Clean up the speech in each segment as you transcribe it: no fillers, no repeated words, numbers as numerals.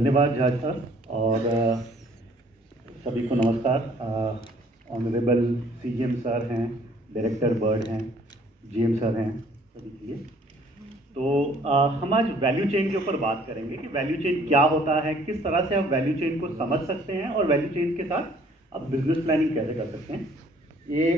धन्यवाद झा सर। और सभी को नमस्कार। ऑनरेबल सीएम सर हैं, डायरेक्टर बर्ड हैं, जीएम सर हैं, सभी के लिए। तो हम आज वैल्यू चेन के ऊपर बात करेंगे कि वैल्यू चेन क्या होता है, किस तरह से आप वैल्यू चेन को समझ सकते हैं और वैल्यू चेन के साथ आप बिजनेस प्लानिंग कैसे कर सकते हैं। ये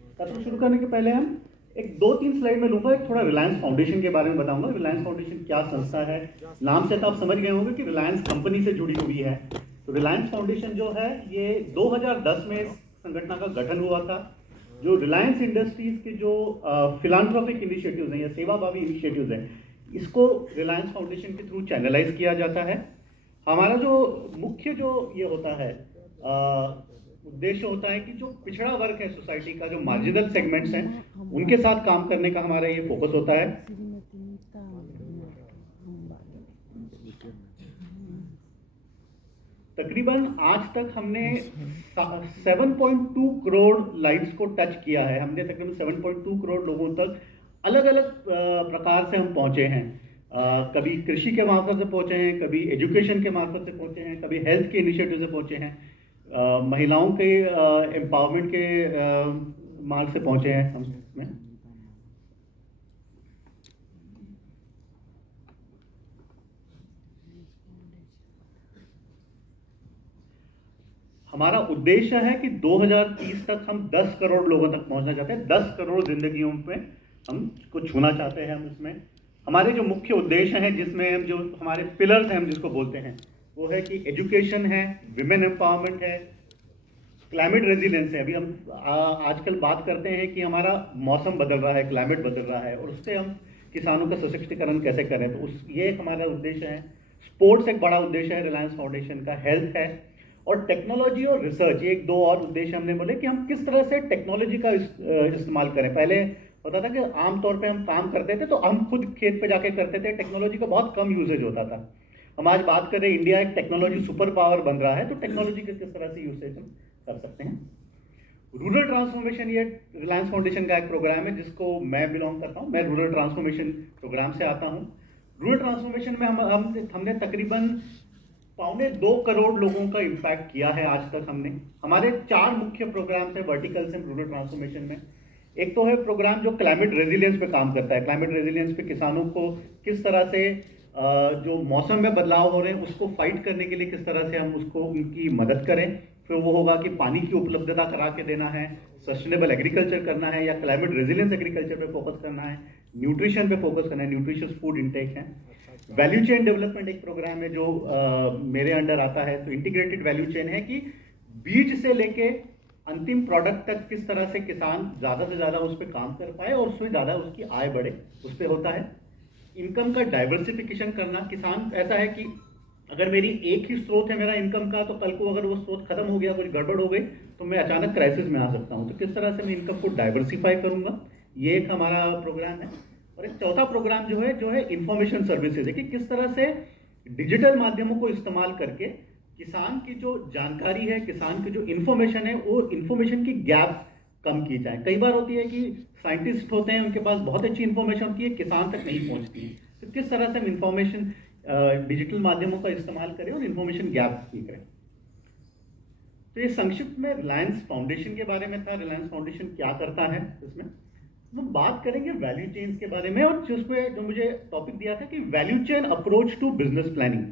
सत्र शुरू करने के पहले हम एक 2-3 स्लाइड में लूंगा, एक थोड़ा रिलायंस फाउंडेशन के बारे में बताऊंगा। रिलायंस फाउंडेशन क्या संस्था है, नाम से तो आप समझ गए होंगे कि रिलायंस कंपनी से जुड़ी हुई है। तो रिलायंस फाउंडेशन जो है ये 2010 में इस संगठन का गठन हुआ था। जो रिलायंस इंडस्ट्रीज के जो फिलान्थ्रोपिक इनिशिएटिव्स हैं या सेवाभावी इनिशिएटिव्स हैं, इसको रिलायंस फाउंडेशन के थ्रू चैनलाइज किया जाता है। हमारा जो मुख्य जो ये होता है उद्देश्य होता है कि जो पिछड़ा वर्ग है सोसाइटी का, जो मार्जिनल सेगमेंट्स हैं, उनके साथ काम करने का हमारा ये फोकस होता है। तकरीबन आज तक हमने 7.2 करोड़ लाइव्स को टच किया है। हमने तकरीबन 7.2 करोड़ लोगों तक अलग अलग प्रकार से हम पहुंचे हैं। कभी कृषि के मार्फत से पहुंचे हैं, कभी एजुकेशन के मार्फत से पहुंचे हैं, कभी हेल्थ के इनिशिएटिव से पहुंचे हैं, महिलाओं के एम्पावरमेंट के मार्ग से पहुंचे हैं हम इसमें। हमारा उद्देश्य है कि 2030 तक हम 10 करोड़ लोगों तक पहुंचना चाहते हैं। 10 करोड़ जिंदगियों में हम को छूना चाहते हैं। हम इसमें हमारे जो मुख्य उद्देश्य हैं, जिसमें हम जो हमारे पिलर्स हैं हम जिसको बोलते हैं, वो है कि एजुकेशन है, विमेन एम्पावरमेंट है, क्लाइमेट रेजिलियंस है। अभी हम आजकल बात करते हैं कि हमारा मौसम बदल रहा है, क्लाइमेट बदल रहा है, और उससे हम किसानों का सशक्तिकरण कैसे करें, तो ये एक हमारा उद्देश्य है। स्पोर्ट्स एक बड़ा उद्देश्य है रिलायंस फाउंडेशन का, हेल्थ है, और टेक्नोलॉजी और रिसर्च, एक दो और उद्देश्य हमने बोले कि हम किस तरह से टेक्नोलॉजी का इस्तेमाल करें। पहले होता था कि आमतौर पे हम काम करते थे तो हम खुद खेत पे जाके करते थे, टेक्नोलॉजी का बहुत कम यूजेज होता था। हम आज बात कर रहे हैं, इंडिया एक टेक्नोलॉजी सुपर पावर बन रहा है, तो टेक्नोलॉजी का किस तरह से यूसेज हम कर सकते हैं। रूरल ट्रांसफॉर्मेशन, ये रिलायंस फाउंडेशन का एक प्रोग्राम है जिसको मैं बिलोंग करता हूँ। मैं रूरल ट्रांसफॉर्मेशन प्रोग्राम से आता हूँ। रूरल ट्रांसफॉर्मेशन में हमने तकरीबन 2.25 करोड़ लोगों का इम्पैक्ट किया है आज तक। हमने हमारे 4 मुख्य प्रोग्राम्स हैं वर्टिकल्स हैं रूरल ट्रांसफॉर्मेशन में। एक तो है प्रोग्राम जो क्लाइमेट रेजिलियंस पे काम करता है। क्लाइमेट रेजिलियंस पे किसानों को किस तरह से जो मौसम में बदलाव हो रहे हैं उसको फाइट करने के लिए किस तरह से हम उसको उनकी मदद करें। फिर वो होगा कि पानी की उपलब्धता करा के देना है, सस्टेनेबल एग्रीकल्चर करना है या क्लाइमेट रेजिलियंस एग्रीकल्चर पे फोकस करना है, न्यूट्रिशन पे फोकस करना है, न्यूट्रिशियस फूड इंटेक है। वैल्यू चेन डेवलपमेंट एक प्रोग्राम है जो मेरे अंडर आता है। तो इंटीग्रेटेड वैल्यू चेन है कि बीज से लेके अंतिम प्रोडक्ट तक किस तरह से किसान ज़्यादा से ज़्यादा उस पर काम कर पाए और उसमें ज़्यादा उसकी आय बढ़े, उस पर होता है। इनकम का डाइवर्सिफिकेशन करना, किसान ऐसा है कि अगर मेरी एक ही स्रोत है मेरा इनकम का, तो कल को अगर वो स्रोत खत्म हो गया, कुछ गड़बड़ हो गई, तो मैं अचानक क्राइसिस में आ सकता हूँ। तो किस तरह से मैं इनकम को डाइवर्सिफाई करूंगा, ये एक हमारा प्रोग्राम है। और एक चौथा प्रोग्राम जो है इंफॉर्मेशन सर्विसेज है कि किस तरह से डिजिटल माध्यमों को इस्तेमाल करके किसान की जो जानकारी है, किसान की जो इंफॉर्मेशन है, वो इंफॉर्मेशन की गैप कम की जाए। कई बार होती है कि साइंटिस्ट होते हैं, उनके पास बहुत अच्छी इंफॉर्मेशन होती है, किसान तक नहीं पहुंचती है। तो किस तरह से हम इंफॉर्मेशन डिजिटल माध्यमों का इस्तेमाल करें और इंफॉर्मेशन गैप की करें। तो ये संक्षिप्त में रिलायंस फाउंडेशन के बारे में था। रिलायंस फाउंडेशन क्या करता है, इसमें हम बात करेंगे वैल्यू चेन्स के बारे में। और जो मुझे टॉपिक दिया था कि value chain approach to business planning,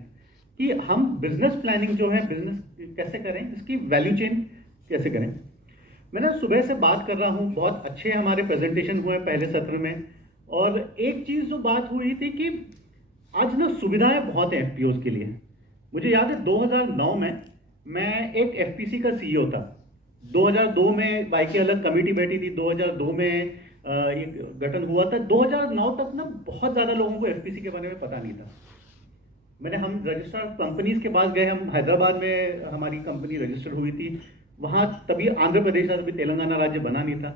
कि हम बिजनेस प्लानिंग जो है बिजनेस कैसे करें, इसकी वैल्यू चेन कैसे करें। मैं ना सुबह से बात कर रहा हूँ, बहुत अच्छे हमारे प्रेजेंटेशन हुए पहले सत्र में, और एक चीज़ जो बात हुई थी कि आज ना सुविधाएं बहुत हैं एफपीओज के लिए। मुझे याद है 2009 में मैं एक एफपीसी का सीईओ था। 2002 में वाईके अलग कमेटी बैठी थी, 2002 में एक गठन हुआ था। 2009 तक ना बहुत ज़्यादा लोगों को एफपीसी के बारे में पता नहीं था। हम रजिस्ट्रार कंपनीज के पास गए, हम हैदराबाद में हमारी कंपनी रजिस्टर्ड हुई थी वहाँ, तभी आंध्र प्रदेश था, तभी तेलंगाना राज्य बना नहीं था।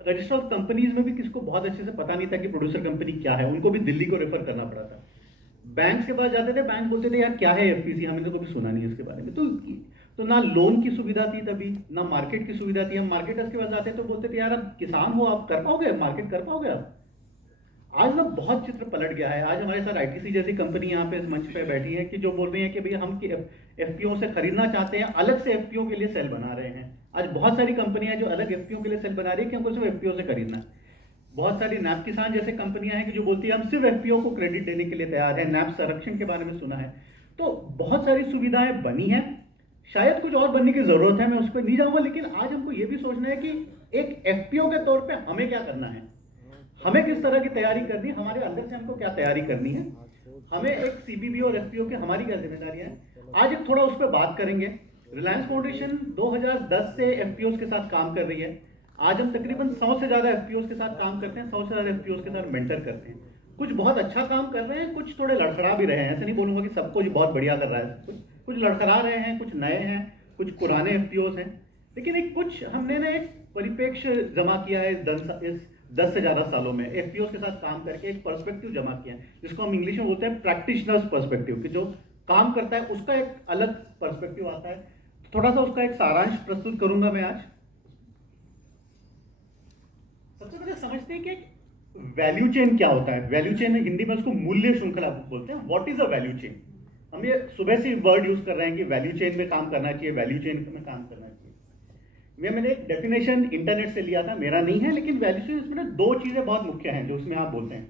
रजिस्टर ऑफ कंपनीज में भी किसको बहुत अच्छे से पता नहीं था कि प्रोड्यूसर कंपनी क्या है, उनको भी दिल्ली को रेफर करना पड़ा था। बैंक के पास जाते थे, बैंक बोलते थे यार क्या है एफपीसी, हमने तो कभी सुना नहीं इसके बारे में। तो ना लोन की सुविधा थी तभी, ना मार्केट की सुविधा थी। हम मार्केटर्स के पास जाते तो बोलते थे यार आप किसान हो, आप कर पाओगे, मार्केट कर पाओगे आप। आज ना बहुत चित्र पलट गया है। आज हमारे साथ आईटीसी जैसी कंपनी यहाँ पे इस मंच पे बैठी है कि जो बोल रही है कि भैया हम एफपीओ से खरीदना चाहते हैं, अलग से एफपीओ के लिए सेल बना रहे हैं। आज बहुत सारी कंपनियां जो अलग एफपीओ के लिए सेल बना रही है कि हमको सिर्फ एफपीओ से खरीदना है। बहुत सारी नैप किसान जैसे कंपनियां हैं कि जो बोलती है हम सिर्फ एफपीओ को क्रेडिट देने के लिए तैयार है। नैप संरक्षण के बारे में सुना है। तो बहुत सारी सुविधाएं बनी हैं, शायद कुछ और बनने की जरूरत है, मैं उस पर नहीं जाऊंगा। लेकिन आज हमको ये भी सोचना है कि एक एफपीओ के तौर पे हमें क्या करना है, हमें किस तरह की तैयारी करनी है, हमारे अंदर से हमको क्या तैयारी करनी है, हमें एक सीबीबी और एफपीओ के हमारी क्या जिम्मेदारियां हैं। आज एक थोड़ा उस पर बात करेंगे। रिलायंस फाउंडेशन 2010 से एफपीओ के साथ काम कर रही है। आज हम तकरीबन 100 से ज्यादा एफपीओ के साथ काम करते हैं, 100 से ज्यादा एफपीओ के साथ मेंटर करते हैं। कुछ बहुत अच्छा काम कर रहे हैं, कुछ थोड़े लड़खड़ा भी रहे हैं। ऐसे नहीं बोलूंगा कि सब कुछ बहुत बढ़िया कर रहा है, कुछ लड़खड़ा रहे हैं, कुछ नए हैं, कुछ पुराने एफपीओ हैं। लेकिन एक कुछ हमने ना एक परिप्रेक्ष्य जमा किया है इस 10 से ज्यादा सालों में एफपीओ के साथ काम करके एक पर्सपेक्टिव जमा किया है, जिसको हम इंग्लिश में बोलते हैं प्रैक्टिशनर्स पर्सपेक्टिव, कि जो काम करता है उसका एक अलग पर्सपेक्टिव आता है। थोड़ा सा उसका एक सारांश प्रस्तुत करूंगा मैं आज। सबसे पहले समझते हैं कि वैल्यू चेन क्या होता है। वैल्यू चेन हिंदी में उसको मूल्य श्रृंखला बोलते हैं। What is a value chain? हम ये सुबह से वर्ड यूज कर रहे हैं कि वैल्यू चेन में काम करना चाहिए, वैल्यू चेन में काम करना चाहिए। मैंने एक डेफिनेशन इंटरनेट से लिया था, मेरा नहीं है, लेकिन वैल्यू चेन इसमें ना दो चीजें बहुत मुख्य हैं जो उसमें आप बोलते हैं।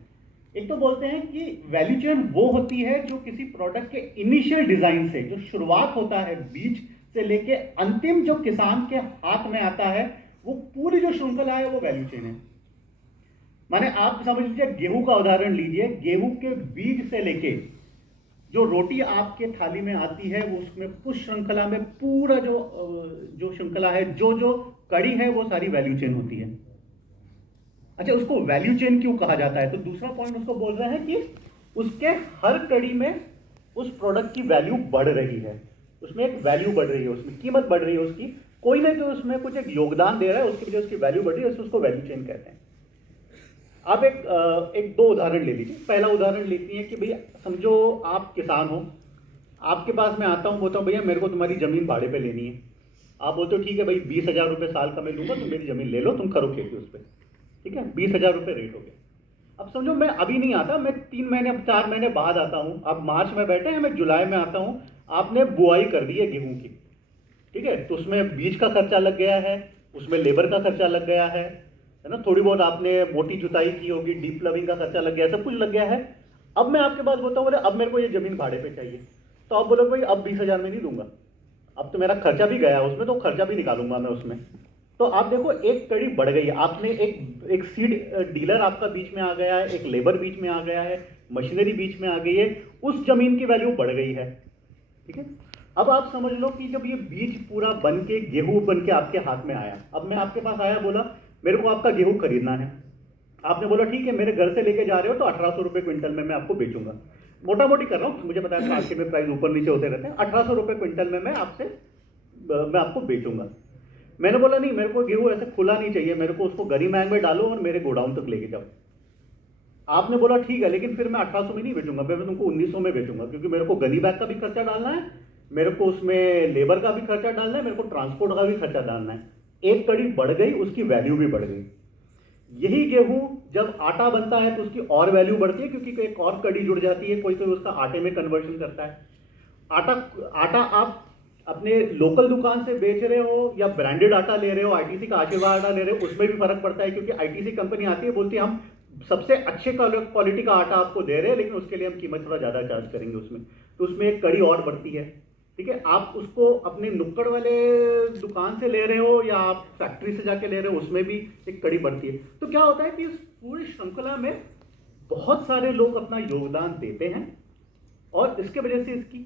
एक तो बोलते हैं कि वैल्यू चेन वो होती है जो किसी प्रोडक्ट के इनिशियल डिजाइन से, जो शुरुआत होता है बीज से लेके अंतिम जो किसान के हाथ में आता है, वो पूरी जो श्रृंखला है वो वैल्यू चेन है। माने आप समझ लीजिए, गेहूं का उदाहरण लीजिए। गेहूं के बीज से लेके जो रोटी आपके थाली में आती है, वो उसमें उस श्रृंखला में पूरा जो श्रृंखला है, जो कड़ी है, वो सारी वैल्यू चेन होती है। अच्छा, उसको वैल्यू चेन क्यों कहा जाता है? तो दूसरा पॉइंट उसको बोल रहा है कि उसके हर कड़ी में उस प्रोडक्ट की वैल्यू बढ़ रही है, उसमें एक वैल्यू बढ़ रही है, उसमें कीमत बढ़ रही है उसकी, कोई ना कोई उसमें कुछ एक योगदान दे रहा है, उसकी वजह उसकी वैल्यू बढ़ रही है, उसको वैल्यू चेन कहते हैं। आप एक दो उदाहरण ले लीजिए। पहला उदाहरण लेती है कि भैया समझो आप किसान हो, आपके पास मैं आता हूँ, बोलता हूँ भैया मेरे को तुम्हारी जमीन भाड़े पे लेनी है। आप बोलते हो ठीक है भाई, 20,000 रुपये साल का मैं लूंगा, तुम मेरी जमीन ले लो, तुम करो खेती उस पर, ठीक है, 20,000 रुपये रेट हो गया। अब समझो मैं अभी नहीं आता, मैं 3 महीने 4 महीने बाद आता हूँ। आप मार्च में बैठे हैं, मैं जुलाई में आता हूँ, आपने बुआई कर दी है गेहूं की, ठीक है, तो उसमें बीज का खर्चा लग गया है, उसमें लेबर का खर्चा लग गया है ना, थोड़ी बहुत आपने मोटी जुताई की होगी, डीप प्लविंग का खर्चा लग गया है, सब कुछ लग गया है। अब मैं आपके पास बोलता हूँ बोले अब मेरे को ये जमीन भाड़े पे चाहिए, तो आप बोलोगे भाई अब 20,000 में नहीं दूंगा, अब तो मेरा खर्चा भी गया उसमें, तो खर्चा भी निकालूंगा मैं उसमें। तो आप देखो एक कड़ी बढ़ गई है। आपने एक सीड डीलर आपका बीच में आ गया है, एक लेबर बीच में आ गया है, मशीनरी बीच में आ गई है, उस जमीन की वैल्यू बढ़ गई है, ठीक है। अब आप समझ लो कि जब ये बीज पूरा बन के गेहूं बन के आपके हाथ में आया, अब मैं आपके पास आया, बोला मेरे को आपका गेहूं खरीदना है। आपने बोला ठीक है, मेरे घर से लेके जा रहे हो तो 1800 रुपये क्विंटल में मैं आपको बेचूंगा। मोटा मोटी कर रहा हूँ, मुझे पता है मार्केट में प्राइस ऊपर नीचे होते रहते हैं। 1800 रुपये क्विंटल में मैं आपको बेचूंगा। मैंने बोला नहीं, मेरे को गेहूं ऐसे खुला नहीं चाहिए, मेरे को उसको गनी बैग में डालो और मेरे गोडाउन तक लेके जाओ। आपने बोला ठीक है, लेकिन फिर मैं 1800 में नहीं बेचूंगा, मैं तुमको 1900 में बेचूंगा, क्योंकि मेरे को गनी बैग का भी खर्चा डालना है, मेरे को उसमें लेबर का भी खर्चा डालना है, मेरे को ट्रांसपोर्ट का भी खर्चा डालना है। एक कड़ी बढ़ गई, उसकी वैल्यू भी बढ़ गई। यही गेहूं जब आटा बनता है तो उसकी और वैल्यू बढ़ती है, क्योंकि एक और कड़ी जुड़ जाती है, कोई तो उसका आटे में कन्वर्शन करता है। आटा आप अपने लोकल दुकान से बेच रहे हो या ब्रांडेड आटा ले रहे हो, आईटीसी का आशीर्वाद आटा ले रहे हो, उसमें भी फर्क पड़ता है, क्योंकि आईटीसी कंपनी आती है, बोलती है हम सबसे अच्छे क्वालिटी का आटा आपको दे रहे हैं, लेकिन उसके लिए हम कीमत थोड़ा ज्यादा चार्ज करेंगे उसमें, तो उसमें एक कड़ी और बढ़ती है, ठीक है। आप उसको अपने नुक्कड़ वाले दुकान से ले रहे हो या आप फैक्ट्री से जाके ले रहे हो, उसमें भी एक कड़ी बढ़ती है। तो क्या होता है कि इस पूरी श्रृंखला में बहुत सारे लोग अपना योगदान देते हैं और इसके वजह से इसकी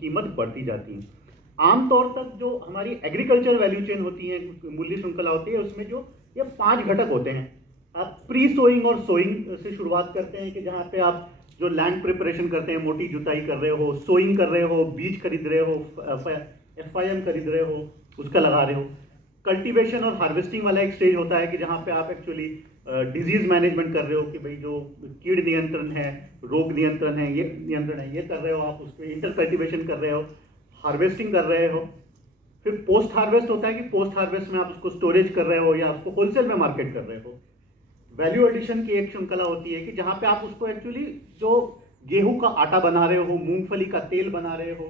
कीमत बढ़ती जाती है। आमतौर तक जो हमारी एग्रीकल्चर वैल्यू चेन होती है, मूल्य श्रृंखला होती है, उसमें जो ये 5 घटक होते हैं। आप प्री सोइंग और सोइंग से शुरुआत करते हैं कि जहाँ पे आप जो लैंड प्रिपरेशन करते हैं, मोटी जुताई कर रहे हो, सोइंग कर रहे हो, बीज खरीद रहे हो, FIM खरीद रहे हो, उसका लगा रहे हो। कल्टीवेशन और हार्वेस्टिंग वाला एक स्टेज होता है कि जहाँ पे आप एक्चुअली डिजीज मैनेजमेंट कर रहे हो, कि भाई जो कीड़ नियंत्रण है, रोग नियंत्रण है, ये नियंत्रण है, ये कर रहे हो आप, उसमें इंटर कल्टीवेशन कर रहे हो, हार्वेस्टिंग कर रहे हो। फिर पोस्ट हार्वेस्ट होता है कि पोस्ट हार्वेस्ट में आप उसको स्टोरेज कर रहे हो या उसको होलसेल में मार्केट कर रहे हो। वैल्यू एडिशन की एक श्रृंखला होती है कि जहां पे आप उसको एक्चुअली जो गेहूं का आटा बना रहे हो, मूंगफली का तेल बना रहे हो,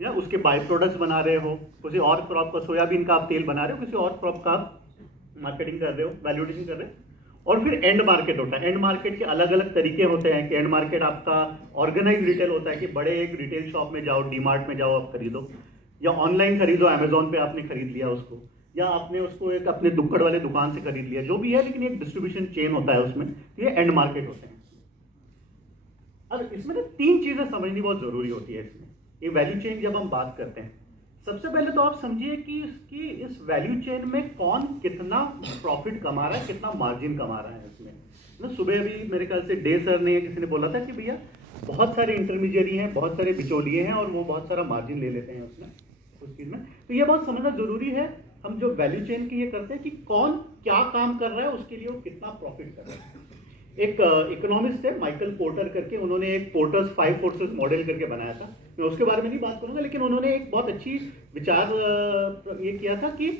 या उसके बाई प्रोडक्ट्स बना रहे हो, किसी और क्रॉप का सोयाबीन का आप तेल बना रहे हो, किसी और क्रॉप का मार्केटिंग कर रहे हो, वैल्यू एडिशन कर रहे हो। और फिर एंड मार्केट होता है। एंड मार्केट के अलग अलग तरीके होते हैं कि एंड मार्केट आपका ऑर्गेनाइज रिटेल होता है कि बड़े एक रिटेल शॉप में जाओ, डीमार्ट में जाओ, आप खरीदो, या ऑनलाइन खरीदो, अमेजोन पे आपने खरीद लिया उसको, या आपने उसको एक अपने दुक्कड़ वाले दुकान से खरीद लिया, जो भी है, लेकिन एक डिस्ट्रीब्यूशन चेन होता है उसमें, ये एंड मार्केट होते हैं। अब इसमें ना 3 चीजें समझनी बहुत जरूरी होती है इसमें, ये वैल्यू चेन जब हम बात करते हैं। सबसे पहले तो आप समझिए कि इसकी इस वैल्यू चेन में कौन कितना प्रॉफिट कमा रहा है, कितना मार्जिन कमा रहा है इसमें ना। सुबह अभी मेरे ख्याल से डे सर ने किसी ने बोला था कि भैया बहुत सारे इंटरमीडिएरी हैं, बहुत सारे बिचौलिए हैं, और वो बहुत सारा मार्जिन ले लेते हैं उसमें, उस चीज में। तो ये बहुत समझना जरूरी है। हम जो वैल्यू चेन की ये करते हैं कि कौन क्या काम कर रहा है, उसके लिए वो कितना प्रॉफिट कर रहा है। एक इकोनॉमिस्ट है माइकल पोर्टर करके, उन्होंने एक पोर्टर्स 5 फोर्सेस मॉडल करके बनाया था। मैं उसके बारे में नहीं बात करूंगा, लेकिन उन्होंने एक बहुत अच्छी विचार ये किया था कि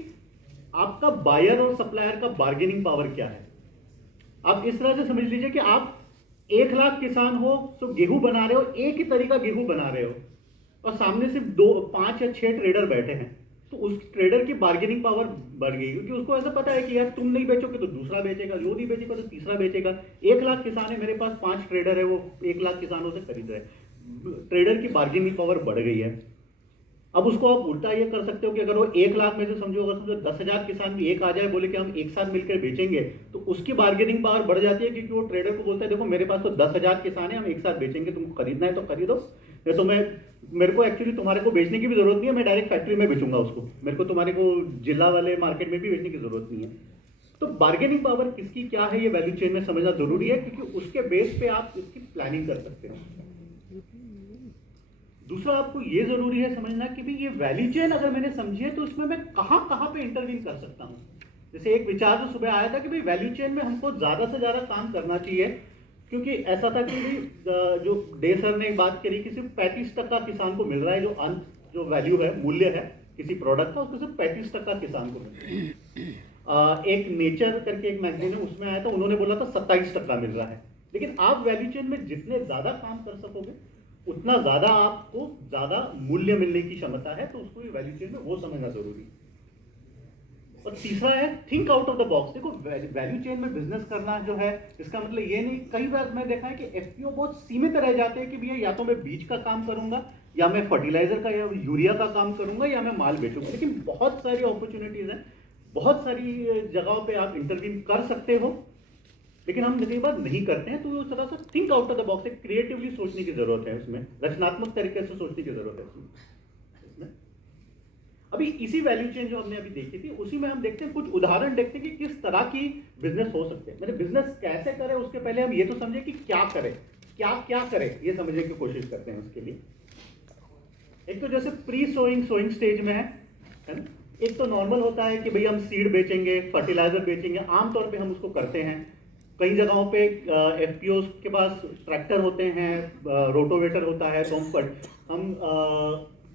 आपका बायर और सप्लायर का बार्गेनिंग पावर क्या है। आप इस तरह से समझ लीजिए कि आप 1 लाख किसान हो, तो गेहूं बना रहे हो, एक ही तरीका गेहूं बना रहे हो, और सामने सिर्फ 2, 5 या 6 ट्रेडर बैठे हैं, तो उस ट्रेडर की बार्गेनिंग पावर बढ़ गई, क्योंकि उसको ऐसा पता है कि यार तुम नहीं बेचोगे तो दूसरा बेचेगा, जो नहीं बेचेगा तो तीसरा बेचेगा। 1 लाख किसान है, मेरे पास 5 ट्रेडर है, वो 1 लाख किसानों से खरीद रहे हैं। ट्रेडर की बार्गेनिंग पावर बढ़ गई है। अब उसको आप उल्टा ये कर सकते हो कि अगर वो 1 लाख में से समझो, अगर समझो 10,000 किसान भी एक आ जाए, बोले कि हम एक साथ मिलकर बेचेंगे, तो उसकी बार्गेनिंग पावर बढ़ जाती है, क्योंकि वो ट्रेडर को बोलता है देखो मेरे पास तो 10,000 किसान है, हम एक साथ बेचेंगे, तुमको खरीदना है तो खरीदो, नहीं तो मेरे को एक्चुअली तुम्हारे को बेचने की भी जरूरत नहीं है, मैं डायरेक्ट फैक्ट्री में बेचूंगा उसको, मेरे को तुम्हारे को जिला वाले मार्केट में भी बेचने की जरूरत नहीं है। तो बार्गेनिंग पावर किसकी क्या है, ये वैल्यू चेन में समझना जरूरी है, क्योंकि उसके बेस पे आप इसकी प्लानिंग कर सकते हो। दूसरा आपको ये जरूरी है समझना कि भाई ये वैल्यू चेन अगर मैंने समझी है, तो उसमें मैं कहां कहां पे इंटरवीन कर सकता हूं। जैसे एक विचार जो सुबह आया था कि भाई वैल्यू चेन में हमको ज्यादा से ज्यादा काम करना चाहिए, क्योंकि ऐसा था कि जो डे सर ने बात करी कि सिर्फ 35% किसान को मिल रहा है, जो अंत जो वैल्यू है, मूल्य है किसी प्रोडक्ट का, उसको सिर्फ 35% किसान को मिल रहा है। एक नेचर करके एक मैगजीन है, उसमें आया था, उन्होंने बोला था 27% मिल रहा है। लेकिन आप वैल्यू चेन में जितने ज्यादा काम कर सकोगे, उतना ज्यादा आपको ज्यादा मूल्य मिलने की क्षमता है, तो उसको वैल्यू चेन में वो समझना जरूरी है। और तीसरा है think out of the box. देखो वैल्यू चेन में बिजनेस करना जो है, इसका मतलब ये नहीं, कई बार मैं देखा है कि एफपीओ बहुत सीमित रह जाते हैं कि भैया या तो मैं बीज का काम करूंगा, या मैं फर्टिलाइजर का या यूरिया का काम करूंगा, या मैं माल बेचूंगा। लेकिन बहुत सारी अपॉर्चुनिटीज हैं, बहुत सारी जगहों पे आप इंटरव्यू कर सकते हो, लेकिन हम कई बार नहीं करते हैं। तो उस तरह से think out of the box, creatively सोचने की जरूरत है, उसमें रचनात्मक तरीके से सोचने की जरूरत है इसमें। अभी इसी वैल्यू चेन जो हमने अभी देखी थी, उसी में हम देखते हैं, कुछ उदाहरण देखते हैं कि किस तरह की बिजनेस हो सकते हैं। मतलब बिजनेस कैसे करें, उसके पहले हम ये तो समझे कि क्या करें, क्या क्या करें, ये समझने की कोशिश करते हैं उसके लिए। एक तो जैसे प्री सोइंग स्टेज में है ना। एक तो नॉर्मल होता है कि भाई हम सीड बेचेंगे, फर्टिलाइजर बेचेंगे, आमतौर पे हम उसको करते हैं। कई जगहों पे एफपीओ के पास ट्रैक्टर होते हैं, रोटोवेटर होता है, तो हम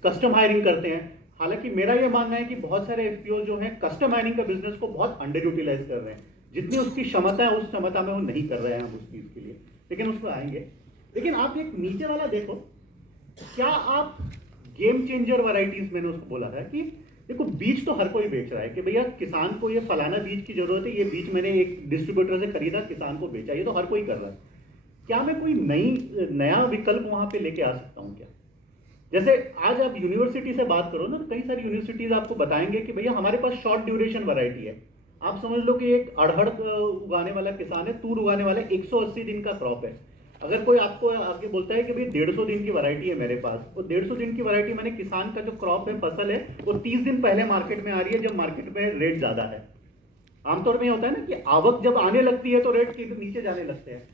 कस्टम हायरिंग करते हैं। हालांकि मेरा ये मानना है कि बहुत सारे एफपीओ जो हैं कस्टम हायरिंग का बिजनेस को बहुत अंडर यूटिलाइज कर रहे हैं। जितनी उसकी क्षमता है, उस क्षमता में वो नहीं कर रहे हैं हम उस चीज के लिए, लेकिन उसको आएंगे। लेकिन आप एक नीचे वाला देखो, क्या आप गेम चेंजर वैरायटीज, मैंने उसको बोला था कि देखो बीज तो हर कोई बेच रहा है कि भैया किसान को ये फलाना बीज की जरूरत है, ये बीज मैंने एक डिस्ट्रीब्यूटर से खरीदा, किसान को बेचा, ये तो हर कोई कर रहा है। क्या मैं कोई नया विकल्प वहां पे लेके आ सकता हूं क्या? जैसे आज आप यूनिवर्सिटी से बात करो ना, तो कई सारी यूनिवर्सिटीज आपको बताएंगे कि भैया हमारे पास शॉर्ट ड्यूरेशन वैरायटी है। आप समझ लो कि एक अड़हड़ उगाने वाला किसान है, तूर उगाने वाला 180 दिन का क्रॉप है। अगर कोई आपको आगे बोलता है कि भाई 150 दिन की वैरायटी है मेरे पास, तो 150 दिन की वैरायटी मैंने किसान का जो क्रॉप है, फसल है, वो 30 दिन पहले मार्केट में आ रही है, जब मार्केट में रेट ज्यादा है। आमतौर में होता है ना कि आवक जब आने लगती है तो रेट नीचे जाने लगते हैं।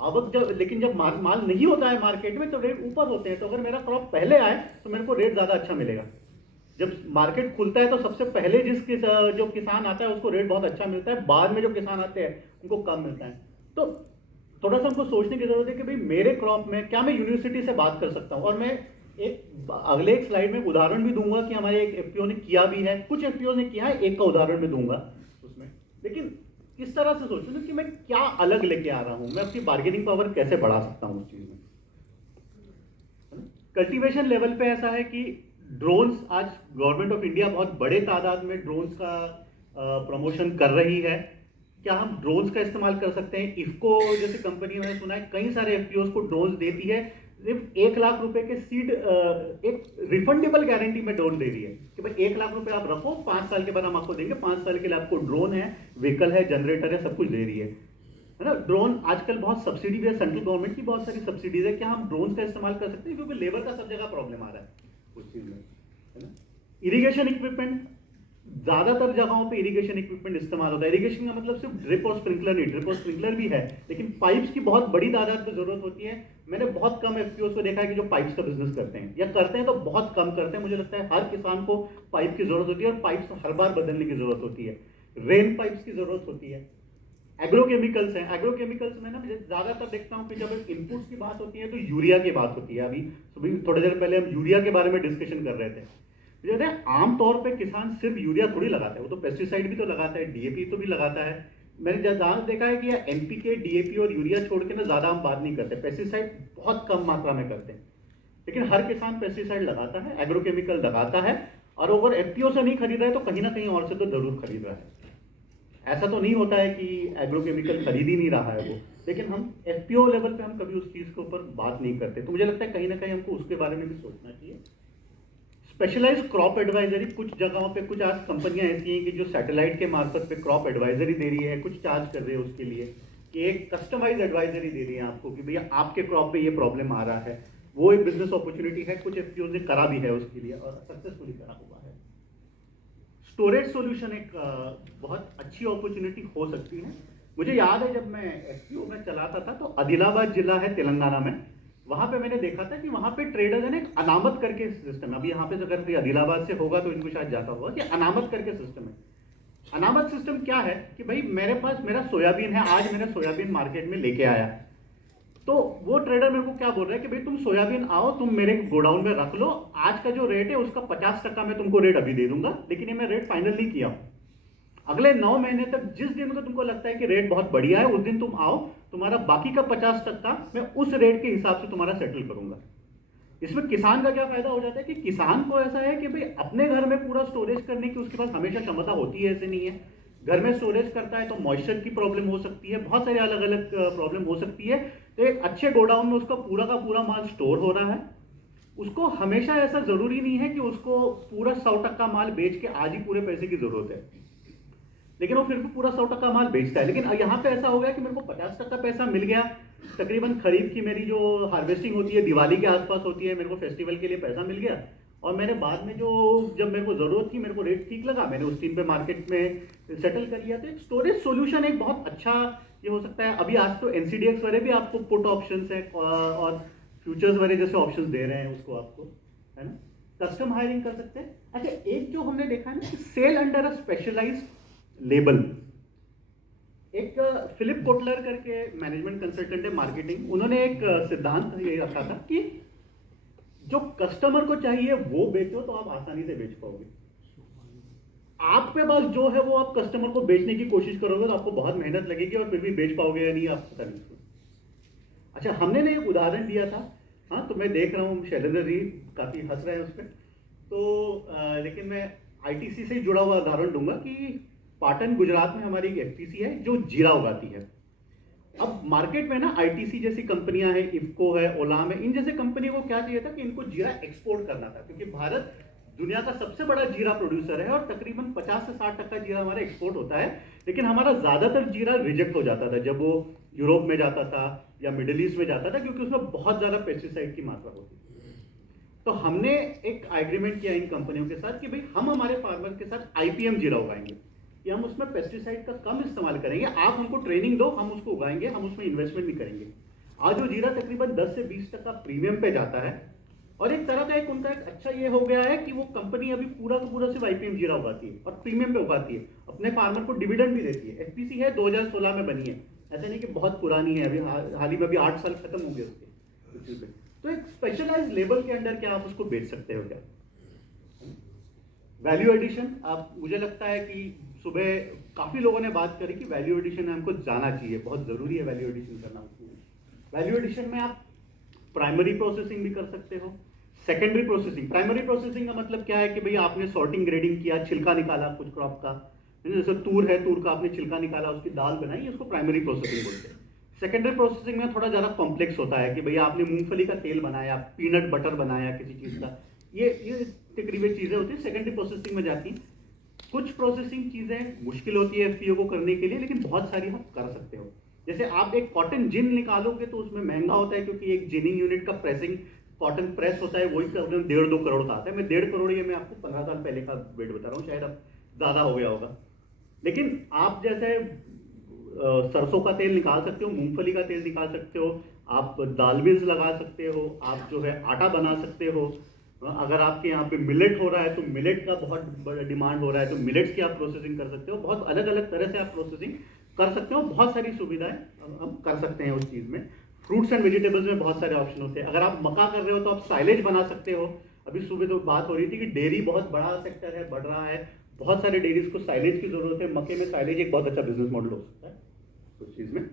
आवक लेकिन जब माल नहीं होता है मार्केट में, तो रेट ऊपर होते हैं। तो अगर मेरा क्रॉप पहले आए तो मेरे को रेट ज्यादा अच्छा मिलेगा। जब मार्केट खुलता है तो सबसे पहले जो किसान आता है उसको रेट बहुत अच्छा मिलता है, बाद में जो किसान आते हैं उनको कम मिलता है। तो थोड़ा सा हमको सोचने की जरूरत है कि भाई मेरे क्रॉप में क्या मैं यूनिवर्सिटी से बात कर सकता हूँ। और मैं अगले एक स्लाइड में उदाहरण भी दूंगा कि हमारे एक एफपीओ ने किया भी है, कुछ एफपीओ ने किया है, एक का उदाहरण भी दूंगा उसमें। लेकिन किस तरह से सोचूं ना कि मैं क्या अलग लेके आ रहा हूं, मैं अपनी बार्गेनिंग पावर कैसे बढ़ा सकता हूं उस चीज में। कल्टीवेशन लेवल पे ऐसा है कि ड्रोन्स, आज गवर्नमेंट ऑफ इंडिया बहुत बड़े तादाद में ड्रोन्स का प्रमोशन कर रही है। क्या हम ड्रोन्स का इस्तेमाल कर सकते हैं? इफको जैसी कंपनी, मैंने सुना है कई सारे एफपीओ को ड्रोन्स देती है, सिर्फ 1 लाख रुपए के सीड, एक रिफंडेबल गारंटी में ड्रोन दे रही है कि भाई 1 लाख रुपए आप रखो, 5 साल के बाद हम आपको देंगे, 5 साल के लिए आपको ड्रोन है, व्हीकल है, जनरेटर है, सब कुछ दे रही है ना। ड्रोन आजकल बहुत सब्सिडी भी है, सेंट्रल गवर्नमेंट की बहुत सारी सब्सिडीज है। क्या हम ड्रोन का इस्तेमाल कर सकते हैं? क्योंकि लेबर का सब जगह प्रॉब्लम आ रहा है उस चीज में, है ना। इरिगेशन इक्विपमेंट, ज्यादातर जगहों पे इरिगेशन इक्विपमेंट इस्तेमाल होता है। इरिगेशन का मतलब सिर्फ ड्रिप और स्प्रिंकलर नहीं, ड्रिप और स्प्रिंकलर भी है, लेकिन पाइप्स की बहुत बड़ी तादाद में जरूरत होती है। मैंने बहुत कम एफपीओ को देखा है कि जो पाइप्स का बिजनेस करते हैं, या करते हैं तो बहुत कम करते हैं। मुझे लगता है हर किसान को पाइप की जरूरत होती है, और पाइप्स हर बार बदलने की जरूरत होती है। रेन पाइप्स की जरूरत होती है। एग्रोकेमिकल्स हैं, एग्रोकेमिकल्स में ना ज्यादातर देखता हूं कि जब इनपुट्स की बात होती है तो यूरिया की बात होती है। अभी थोड़ी देर पहले हम यूरिया के बारे में डिस्कशन कर रहे थे। जो है आमतौर पे किसान सिर्फ यूरिया थोड़ी लगाता है, वो तो पेस्टिसाइड भी तो लगाता है, डीएपी तो भी लगाता है। मैंने ज्यादा देखा है कि एनपीके, डीएपी और यूरिया छोड़ के ना ज्यादा हम बात नहीं करते, पेस्टिसाइड बहुत कम मात्रा में करते हैं। लेकिन हर किसान पेस्टिसाइड लगाता है, एग्रोकेमिकल लगाता है, और अगर एफपीओ से नहीं खरीद रहा है तो कहीं ना कहीं और से तो जरूर खरीद रहा है। ऐसा तो नहीं होता है कि एग्रोकेमिकल खरीद ही नहीं रहा है वो, लेकिन हम एफपीओ लेवल पे हम कभी उस चीज के ऊपर बात नहीं करते। तो मुझे लगता है कहीं ना कहीं हमको उसके बारे में भी सोचना चाहिए। स्पेशलाइज्ड क्रॉप एडवाइजरी, कुछ जगहों पे कुछ आज कंपनियां ऐसी हैं कि जो सैटेलाइट के मार्फत पे क्रॉप एडवाइजरी दे रही है, कुछ चार्ज कर रहे हैं उसके लिए, कि एक कस्टमाइज एडवाइजरी दे रही है आपको कि भैया आपके क्रॉप पे ये प्रॉब्लम आ रहा है। वो एक बिजनेस अपॉर्चुनिटी है, कुछ एफपीओ ने करा भी है उसके लिए और सक्सेसफुली करा हुआ है। स्टोरेज सॉल्यूशन एक बहुत अच्छी अपॉर्चुनिटी हो सकती है। मुझे याद है जब मैं एफपीओ में चलाता था तो आदिलाबाद जिला है तेलंगाना में, वहां पे मैंने देखा था कि वहां पे ट्रेडर्स है ना, एक अनामत करके सिस्टम है। अभी यहाँ पे अगर कोई आदिलाबाद से होगा तो इनको शायद जाता होगा कि अनामत करके सिस्टम है। अनामत सिस्टम क्या है कि भाई मेरे पास मेरा सोयाबीन है, आज मैंने सोयाबीन मार्केट में लेके आया, तो वो ट्रेडर मेरे को क्या बोल रहा है कि भाई तुम सोयाबीन आओ, तुम मेरे गोडाउन में रख लो, आज का जो रेट है उसका 50% मैं तुमको रेट अभी दे दूंगा, लेकिन ये मैं रेट फाइनल नहीं किया हूं। अगले 9 महीने तक जिस दिन को तुमको लगता है कि रेट बहुत बढ़िया है, उस दिन तुम आओ, तुम्हारा बाकी का 50% मैं उस रेट के हिसाब से तुम्हारा सेटल करूंगा। इसमें किसान का क्या फायदा हो जाता है कि किसान को ऐसा है कि भाई अपने घर में पूरा स्टोरेज करने की उसके पास हमेशा क्षमता होती है, ऐसे नहीं है। घर में स्टोरेज करता है तो मॉइस्चर की प्रॉब्लम हो सकती है, बहुत सारी अलग अलग प्रॉब्लम हो सकती है। तो एक अच्छे गोडाउन में उसका पूरा का पूरा माल स्टोर हो रहा है। उसको हमेशा ऐसा जरूरी नहीं है कि उसको पूरा 100% माल बेच के आज ही पूरे पैसे की जरूरत है, लेकिन वो फिर भी पूरा 100% माल बेचता है। लेकिन यहाँ पे ऐसा हो गया कि मेरे को 50% पैसा मिल गया, तकरीबन खरीफ की मेरी जो हार्वेस्टिंग होती है दिवाली के आसपास होती है, मेरे को फेस्टिवल के लिए पैसा मिल गया, और मैंने बाद में जो जब मेरे को जरूरत थी, मेरे को रेट ठीक लगा, मैंने उस दिन पे मार्केट में सेटल कर लिया। तो एक स्टोरेज सोल्यूशन एक बहुत अच्छा ये हो सकता है। अभी आज तो एनसीडीएक्स वाले भी आपको पुट ऑप्शन है और फ्यूचर्स वाले जैसे ऑप्शन दे रहे हैं उसको आपको, है ना। कस्टम हायरिंग कर सकते हैं। अच्छा, एक जो हमने देखा है ना कि sale under a specialised label, एक फिलिप कोटलर करके मैनेजमेंट कंसल्टेंट है मार्केटिंग, उन्होंने एक सिद्धांत ये रखा था कि जो कस्टमर को चाहिए वो बेचो तो आप आसानी से बेच पाओगे। आपके पास जो है वो आप कस्टमर को बेचने की कोशिश करोगे तो आपको बहुत मेहनत लगेगी और फिर भी बेच पाओगे या नहीं आप पता नहीं। अच्छा, हमने ने एक उदाहरण दिया था, हाँ, तो मैं देख रहा हूँ शैलेंद्र जी काफी हंस रहे हैं उस पर, तो लेकिन मैं आईटीसी से जुड़ा हुआ उदाहरण दूंगा कि पाटन गुजरात में हमारी एक एफटीसी है जो जीरा उगाती है। अब मार्केट में ना आईटीसी जैसी कंपनियां हैं, इफको है, ओलाम है, इन जैसे कंपनी को क्या चाहिए था कि इनको जीरा एक्सपोर्ट करना था, क्योंकि भारत दुनिया का सबसे बड़ा जीरा प्रोड्यूसर है और तकरीबन 50 से 60% जीरा हमारा एक्सपोर्ट होता है। लेकिन हमारा ज्यादातर जीरा रिजेक्ट हो जाता था जब वो यूरोप में जाता था या मिडिल ईस्ट में जाता था, क्योंकि उसमें बहुत ज्यादा पेस्टिसाइड की मात्रा होती थी। तो हमने एक एग्रीमेंट किया इन कंपनियों के साथ कि भाई हम हमारे फार्मर के साथ आईपीएम जीरा उगाएंगे, कि हम उसमें पेस्टिसाइड का कम इस्तेमाल करेंगे, आप हमको ट्रेनिंग दो, हम उसको उगाएंगे, हम उसमें इन्वेस्टमेंट भी करेंगे। आज वो जीरा तकरीबन 10 से 20% प्रीमियम पे जाता है, और एक तरह का एक उनका एक अच्छा ये हो गया है कि वो कंपनी अभी पूरा का पूरा सिर्फ आईपीएम जीरा उगाती है और प्रीमियम पे उगाती है, अपने फार्मर को डिविडेंड भी देती है। एफपीसी है 2016 में बनी है, ऐसा नहीं कि बहुत पुरानी है, अभी हाल ही में अभी 8 साल खत्म हो गए उसके। तो एक स्पेशलाइज्ड लेबल के अंडर क्या आप उसको बेच सकते हो क्या? वैल्यू एडिशन, आप मुझे लगता है कि सुबह काफ़ी लोगों ने बात करी कि वैल्यू एडिशन में हमको जाना चाहिए, बहुत ज़रूरी है वैल्यू एडिशन करना। वैल्यू एडिशन में आप प्राइमरी प्रोसेसिंग भी कर सकते हो, सेकेंडरी प्रोसेसिंग। प्राइमरी प्रोसेसिंग का मतलब क्या है कि भाई आपने सॉर्टिंग ग्रेडिंग किया, छिलका निकाला कुछ क्रॉप का, जैसे तूर है, तूर का आपने छिलका निकाला, उसकी दाल बनाई, उसको प्राइमरी प्रोसेसिंग बोलते हैं। सेकेंडरी प्रोसेसिंग में थोड़ा ज़्यादा कॉम्प्लेक्स होता है कि भैया आपने मूंगफली का तेल बनाया, पीनट बटर बनाया किसी चीज़ का, ये तकरीबन चीज़ें होती हैं, सेकेंडरी प्रोसेसिंग में जाती हैं। कुछ प्रोसेसिंग चीज़ें मुश्किल होती है एफपीओ को करने के लिए, लेकिन बहुत सारी आप कर सकते हो। जैसे आप एक कॉटन जिन निकालोगे तो उसमें महंगा होता है, क्योंकि एक जिनिंग यूनिट का प्रेसिंग कॉटन प्रेस होता है, वही करीबन 1.5-2 करोड़ का आता है। मैं 1.5 करोड़, ये मैं आपको 15 साल पहले का वेट बता रहा हूँ, शायद अब ज़्यादा हो गया होगा। लेकिन आप जैसे सरसों का तेल निकाल सकते हो, मूंगफली का तेल निकाल सकते हो, आप दाल मिल्स लगा सकते हो, आप जो है आटा बना सकते हो। अगर आपके यहाँ पे मिलेट हो रहा है तो मिलेट का बहुत बड़ा डिमांड हो रहा है, तो मिलेट्स की आप प्रोसेसिंग कर सकते हो। बहुत अलग अलग तरह से आप प्रोसेसिंग कर सकते हो, बहुत सारी सुविधाएं हम कर सकते हैं उस चीज़ में। फ्रूट्स एंड वेजिटेबल्स में बहुत सारे ऑप्शन होते हैं। अगर आप मक्का कर रहे हो तो आप साइलेज बना सकते हो। अभी सुबह तो बात हो रही थी कि डेयरी बहुत बड़ा सेक्टर है, बढ़ रहा है, बहुत सारे डेयरीज को साइलेज की जरूरत है। मक्के में साइलेज एक बहुत अच्छा बिजनेस मॉडल हो सकता है उस चीज़ में।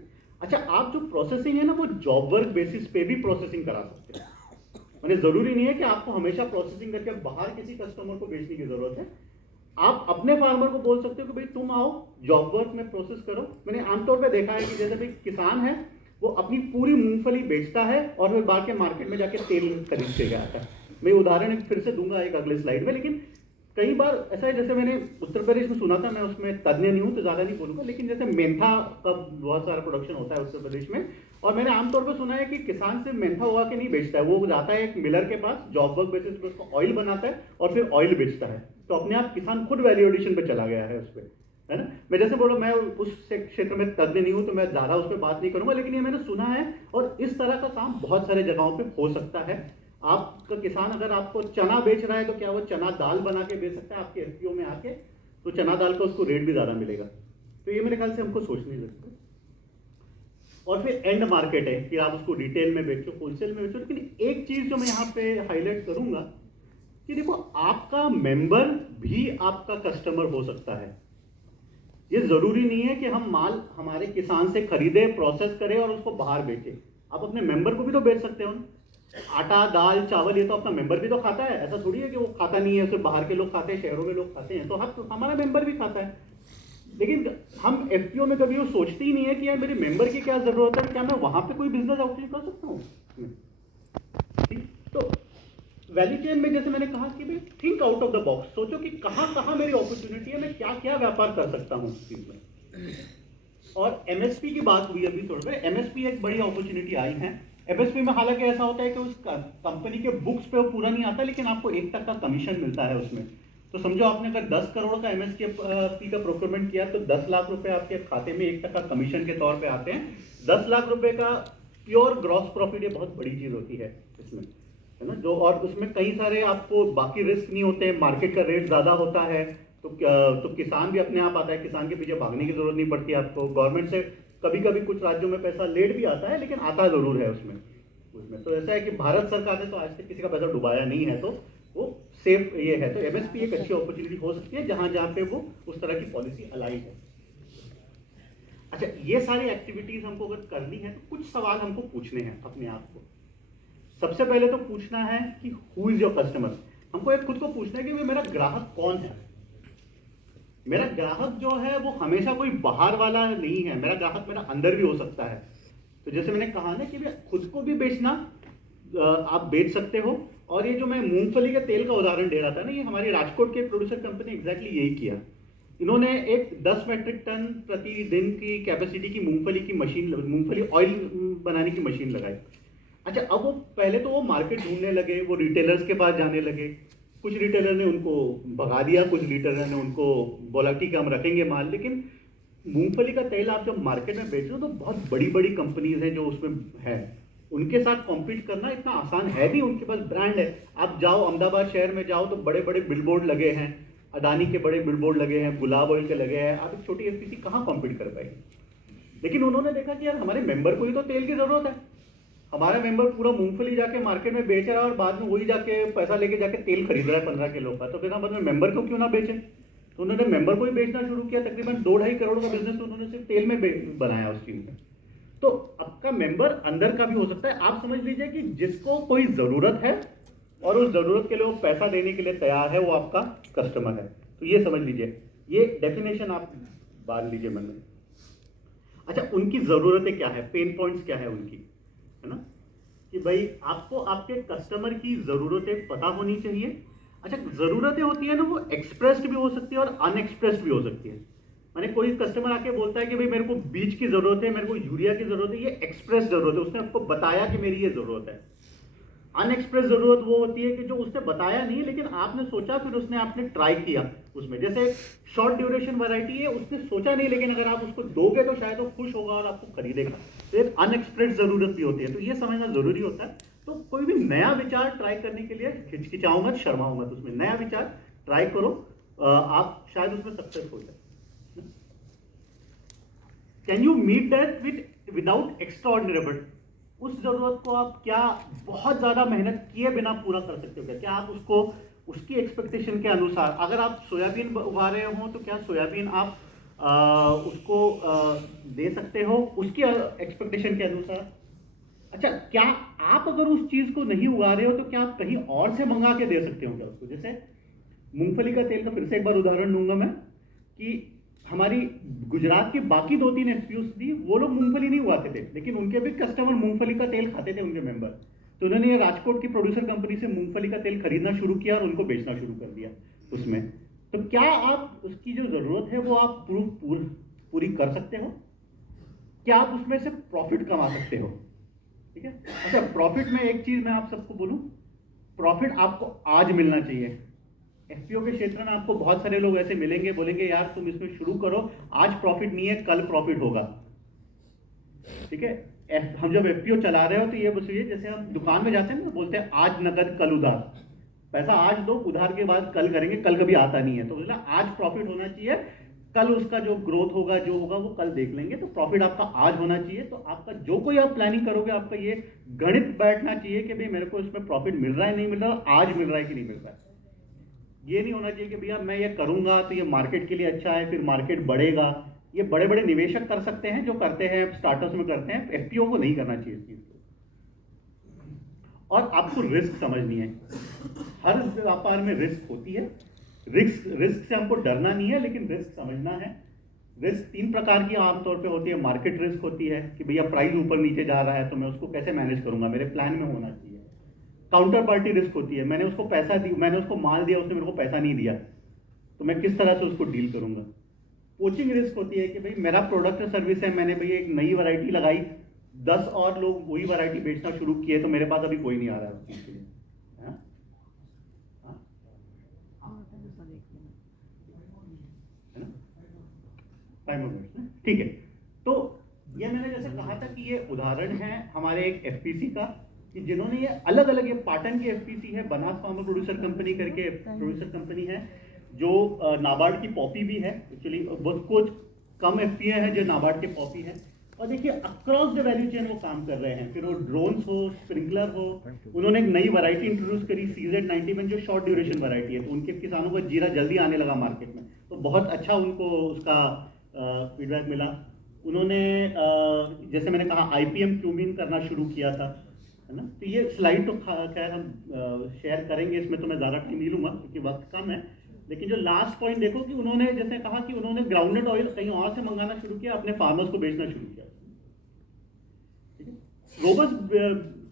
अच्छा, आप जो प्रोसेसिंग है ना, वो जॉब वर्क बेसिस पे भी प्रोसेसिंग करा सकते हैं। मैंने जरूरी नहीं है कि आपको हमेशा प्रोसेसिंग करके बाहर किसी कस्टमर को बेचने की जरूरत है। आप अपने फार्मर को बोल सकते हो कि भाई तुम आओ जॉब वर्क में प्रोसेस करो। मैंने आमतौर पे देखा है कि जैसे भाई किसान है, वो अपनी पूरी मूंगफली बेचता है और फिर बाहर के मार्केट में जाके तेल खरीद के आता है। मैं उदाहरण फिर से दूंगा एक अगले स्लाइड में, लेकिन कई बार ऐसा है, जैसे मैंने उत्तर प्रदेश में सुना था, मैं उसमें तज्ञ नहीं हूँ तो ज़्यादा नहीं बोलूँगा, लेकिन जैसे मेंथा का बहुत सारा प्रोडक्शन होता है उत्तर प्रदेश में, और मैंने आमतौर पर सुना है कि किसान सिर्फ मेंथा उगा के नहीं बेचता है, वो जाता है एक मिलर के पास, जॉब वर्क बेसिस पे उसको ऑयल बनाता है और फिर ऑयल बेचता है। तो अपने आप किसान खुद वैल्यू एडिशन पे चला गया है उस पर, है ना। मैं जैसे बोला, मैं उस क्षेत्र में तज्ञ नहीं हूँ तो मैं ज़्यादा उस पर बात नहीं करूँगा, लेकिन ये मैंने सुना है और इस तरह का काम बहुत सारे जगहों पर हो सकता है। आपका किसान अगर आपको चना बेच रहा है तो क्या वो चना दाल बना के बेच सकता है आपके एफपीओ में आके, तो चना दाल का उसको रेट भी ज़्यादा मिलेगा। तो ये मेरे ख्याल से हमको सोचने की जरूरत है। और फिर एंड मार्केट है कि आप उसको रिटेल में बेचो, होलसेल में बेचो। लेकिन एक चीज़ जो मैं यहाँ पे हाईलाइट करूँगा कि देखो, आपका मेंबर भी आपका कस्टमर हो सकता है। ये ज़रूरी नहीं है कि हम माल हमारे किसान से खरीदे, प्रोसेस करें और उसको बाहर बेचें। आप अपने मेंबर को भी तो बेच सकते हो ना। आटा, दाल, चावल, ये तो अपना मेंबर भी तो खाता है। ऐसा थोड़ी है कि वो खाता नहीं है, सिर्फ बाहर के लोग खाते हैं, शहरों में लोग खाते हैं, तो हमारा मेंबर भी खाता है। लेकिन हम एफपीओ में कभी वो सोचते ही नहीं है कि यार मेरे मेंबर की क्या जरूरत है, क्या मैं वहां पे कोई बिजनेस आउटरीच कर सकता हूँ। तो वैल्यू चेन में जैसे मैंने कहा कि भाई think out of the box, सोचो कि कहाँ कहाँ मेरी अपॉर्चुनिटी है, मैं क्या क्या व्यापार कर सकता हूँ उस चीज में। और एमएसपी की बात हुई अभी थोड़ी देर, एमएसपी एक बड़ी अपॉर्चुनिटी आई है। एमएसपी में हालांकि ऐसा होता है कि उस कंपनी के बुक्स पे वो पूरा नहीं आता, लेकिन आपको 1 तक का कमीशन मिलता है उसमें। तो समझो आपने अगर 10 करोड़ का एमएसपी का प्रोक्योरमेंट किया तो 10 लाख रुपए आपके खाते में 1 तक का कमीशन के तौर पे आते हैं। 10 लाख रुपए का प्योर ग्रॉस प्रॉफिट, ये बहुत बड़ी चीज होती है इसमें, है ना। जो और उसमें कई सारे आपको बाकी रिस्क नहीं होते हैं, मार्केट का रेट ज्यादा होता है, तो किसान भी अपने आप आता है, किसान के पीछे भागने की जरूरत नहीं पड़ती आपको। गवर्नमेंट से कभी कभी कुछ राज्यों में पैसा लेट भी आता है, लेकिन आता जरूर है उसमें। तो ऐसा है कि भारत सरकार ने तो आज तक किसी का पैसा डुबाया नहीं है, तो वो सेफ ये है। तो एमएसपी एक अच्छी अपॉर्चुनिटी हो सकती है जहां जहां पे वो उस तरह की पॉलिसी अलाइव है। अच्छा, ये सारी एक्टिविटीज हमको अगर करनी है तो कुछ सवाल हमको पूछने हैं अपने आप को। सबसे पहले तो पूछना है कि हु इज योर कस्टमर। हमको एक खुद को पूछना है कि मेरा ग्राहक कौन है। मेरा ग्राहक जो है वो हमेशा कोई बाहर वाला नहीं है, मेरा ग्राहक मेरा अंदर भी हो सकता है। तो जैसे मैंने कहा ना कि खुद को भी बेचना, आप बेच सकते हो। और ये जो मैं मूंगफली के तेल का उदाहरण दे रहा था ना, ये हमारी राजकोट के प्रोड्यूसर कंपनी एग्जैक्टली यही किया। इन्होंने एक 10 मेट्रिक टन प्रतिदिन की कैपेसिटी की मूंगफली की मशीन, मूंगफली ऑयल बनाने की मशीन लगाई। अच्छा, अब वो पहले तो वो मार्केट ढूंढने लगे, वो रिटेलर्स के पास जाने लगे। कुछ रिटेलर ने उनको भगा दिया, कुछ रिटेलर ने उनको बोला कि हम रखेंगे माल। लेकिन मूंगफली का तेल आप जब मार्केट में बेच रहे हो तो बहुत बड़ी बड़ी कंपनीज हैं जो उसमें है, उनके साथ कॉम्पीट करना इतना आसान है नहीं। उनके पास ब्रांड है। आप जाओ अहमदाबाद शहर में जाओ तो बड़े बड़े बिलबोर्ड लगे हैं, अडानी के बड़े बिलबोर्ड लगे हैं, गुलाब ऑयल के लगे हैं। आप एक छोटी एफपीसी कहाँ कॉम्पीट कर पाएगी। लेकिन उन्होंने देखा कि यार हमारे मेंबर को ही तो तेल की जरूरत है, हमारा मेंबर पूरा मूंगफली जाके मार्केट में बेच रहा है और बाद में वही जाके पैसा लेके जाके तेल खरीद रहा है 15 किलो का, तो फिर हम अपने मेंबर को क्यों ना बेचें। तो उन्होंने मेंबर को ही बेचना शुरू किया, तकरीबन 2-2.5 करोड़ का बिजनेस उन्होंने सिर्फ तेल में बनाया उस चीज में। तो आपका मेंबर अंदर का भी हो सकता है। आप समझ लीजिए कि जिसको कोई जरूरत है और उस जरूरत के लिए वो पैसा देने के लिए तैयार है, वो आपका कस्टमर है। तो ये समझ लीजिए, ये डेफिनेशन आप बांध लीजिए मन में। अच्छा, उनकी जरूरतें क्या है, पेन पॉइंट्स क्या है उनकी, है ना, कि भाई आपको आपके कस्टमर की जरूरतें पता होनी चाहिए। अच्छा, जरूरतें होती है ना, वो एक्सप्रेस्ड भी हो सकती है और अनएक्सप्रेस्ड भी हो सकती है। माने कोई कस्टमर आके बोलता है कि भाई मेरे को बीज की जरूरत है, मेरे को यूरिया की जरूरत है, ये एक्सप्रेस जरूरत है, उसने आपको बताया कि मेरी ये जरूरत है। अनएक्सप्रेस जरूरत वो होती है कि जो उसने बताया नहीं, लेकिन आपने सोचा, फिर उसने आपने ट्राई किया उसमें। जैसे शॉर्ट ड्यूरेशन वैरायटी है, उसने सोचा नहीं, लेकिन अगर आप उसको दोगे तो शायद वो खुश होगा और आपको खरीदेगा। तो एक अनएक्सप्रेस जरूरत भी होती है, तो ये समझना जरूरी होता है। तो कोई भी नया विचार ट्राई करने के लिए हिचकिचाओ मत, शर्माओ मत, उसमें नया विचार ट्राई करो, आप शायद उसमें सक्सेस हो जाए। Can you meet that without extraordinary effort? उस जरूरत को आप क्या बहुत ज्यादा मेहनत किए बिना पूरा कर सकते हो? क्या आप उसको उसकी एक्सपेक्टेशन के अनुसार, अगर आप सोयाबीन उगा रहे हो तो क्या सोयाबीन आप उसको दे सकते हो उसकी एक्सपेक्टेशन के अनुसार? अच्छा, क्या आप अगर उस चीज को नहीं उगा रहे हो तो क्या आप कहीं और से मंगा के दे सकते हो क्या उसको? जैसे मूंगफली का तेल का फिर से एक बार उदाहरण दूंगा मैं, कि हमारी गुजरात की बाकी 2-3 एफपीओ थी, वो लोग मूंगफली नहीं उगाते थे, लेकिन उनके भी कस्टमर मूंगफली का तेल खाते थे, उनके मेंबर। तो उन्होंने ये राजकोट की प्रोड्यूसर कंपनी से मूंगफली का तेल खरीदना शुरू किया और उनको बेचना शुरू कर दिया उसमें। तो क्या आप उसकी जो जरूरत है वो आप पूरी कर सकते हो? क्या आप उसमें से प्रॉफिट कमा सकते हो? ठीक है। अच्छा, प्रॉफिट में एक चीज मैं आप सबको बोलूं, प्रॉफिट आपको आज मिलना चाहिए। एफपीओ के क्षेत्र में आपको बहुत सारे लोग ऐसे मिलेंगे, बोलेंगे यार तुम इसमें शुरू करो, आज प्रॉफिट नहीं है, कल प्रॉफिट होगा। ठीक है, हम जब एफपीओ चला रहे हो तो ये बस, जैसे हम दुकान में जाते हैं ना, बोलते हैं आज नकद कल उधार, पैसा आज दो, उधार के बाद कल करेंगे, कल कभी आता नहीं है। तो बोला आज प्रॉफिट होना चाहिए, कल उसका जो ग्रोथ होगा जो होगा वो कल देख लेंगे। तो प्रॉफिट आपका आज होना चाहिए। तो आपका जो कोई आप प्लानिंग करोगे, आपका ये गणित बैठना चाहिए कि भाई मेरे को इसमें प्रॉफिट मिल रहा है नहीं मिल रहा, आज मिल रहा है कि नहीं मिल रहा है। ये नहीं होना चाहिए कि भैया मैं ये करूंगा तो ये मार्केट के लिए अच्छा है, फिर मार्केट बढ़ेगा। ये बड़े बड़े निवेशक कर सकते हैं, जो करते हैं स्टार्टअप्स में करते हैं, एफपीओ को नहीं करना चाहिए इस चीज को। और आपको रिस्क समझनी है, हर व्यापार में रिस्क होती है। रिस्क से हमको डरना नहीं है, लेकिन रिस्क समझना है। रिस्क 3 प्रकार की आमतौर पे होती है। मार्केट रिस्क होती है कि भैया प्राइस ऊपर नीचे जा रहा है तो मैं उसको कैसे मैनेज करूंगा, मेरे प्लान में होना चाहिए। काउंटर पार्टी रिस्क होती है, मैंने उसको पैसा दी, मैंने उसको माल दिया, उसने मेरे को पैसा नहीं दिया, तो मैं किस तरह से उसको डील करूंगा। पोचिंग रिस्क होती है कि भाई मेरा प्रोडक्ट सर्विस है, मैंने भाई एक नई वैरायटी लगाई, 10 और लोग वही वैरायटी बेचना शुरू किए, तो मेरे पास अभी कोई नहीं आ रहा है उस चीज के लिए। ठीक है। तो ये मैंने जैसे कहा था कि ये उदाहरण है हमारे एक एफपीसी का, कि जिन्होंने ये अलग अलग, ये पाटन की एफपीसी है, बनास फार्मर प्रोड्यूसर कंपनी करके प्रोड्यूसर कंपनी है, जो नाबार्ड की पॉपी भी है। एक्चुअली बहुत कुछ कम एफपीए है जो नाबार्ड के पॉपी है। और देखिए अक्रॉस द वैल्यू चेन वो काम कर रहे हैं, फिर वो ड्रोन्स हो, स्प्रिंकलर हो। उन्होंने एक नई वैरायटी इंट्रोड्यूस करी CZ91, जो शॉर्ट ड्यूरेशन वैरायटी है, तो उनके किसानों को जीरा जल्दी आने लगा मार्केट में, तो बहुत अच्छा उनको उसका फीडबैक मिला। उन्होंने जैसे मैंने कहा आईपीएम क्यूमिन करना शुरू किया था, है ना। तो ये स्लाइड तो खैर हम शेयर करेंगे, इसमें तो मैं ज़्यादा टाइम नहीं लूँगा क्योंकि वक्त कम है। लेकिन जो लास्ट पॉइंट देखो कि उन्होंने जैसे कहा कि उन्होंने ग्राउंडनट ऑयल कहीं और से मंगाना शुरू किया, अपने फार्मर्स को बेचना शुरू किया।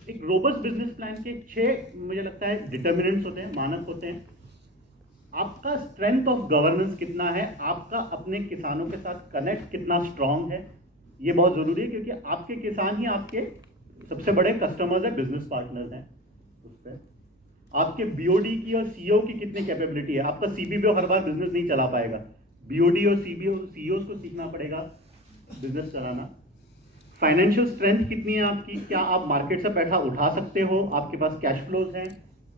एक रोबस्ट बिजनेस प्लान के 6 मुझे लगता है डिटर्मिनेंट्स होते हैं, मानक होते हैं। आपका स्ट्रेंथ ऑफ गवर्नेंस कितना है, आपका अपने किसानों के साथ कनेक्ट कितना स्ट्रांग है, ये बहुत जरूरी है, क्योंकि आपके किसान ही आपके सबसे बड़े कस्टमर्स है, बिजनेस पार्टनर्स हैं। उस पर आपके बीओडी की और सीईओ की कितनी कैपेबिलिटी है। आपका सीबीओ हर बार बिजनेस नहीं चला पाएगा, बीओडी और सीईओ को सीखना पड़ेगा बिजनेस चलाना। फाइनेंशियल स्ट्रेंथ कितनी है आपकी, क्या आप मार्केट से पैसा उठा सकते हो, आपके पास कैश फ्लोज हैं,